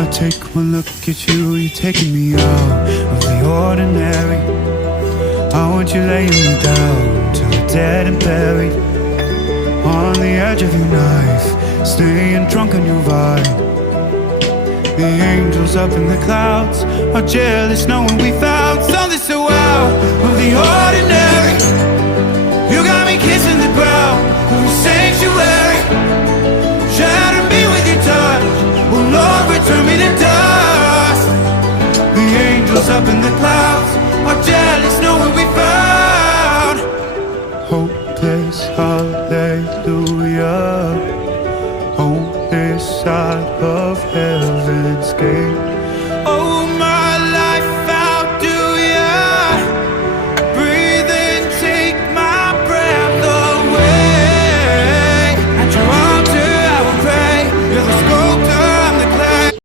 I take one look at you, you're taking me out of the ordinary. I want you laying me down till we're dead and buried, on the edge of your knife, staying drunk on your vibe. The angels up in the clouds are jealous knowing we found something so out of the ordinary. You got me kissing the ground of your sanctuary, shatter me with your touch, oh Lord, return me to dust. The angels up in the clouds are jealous knowing we found hopeless, hallelujah, home this side of heaven's gate.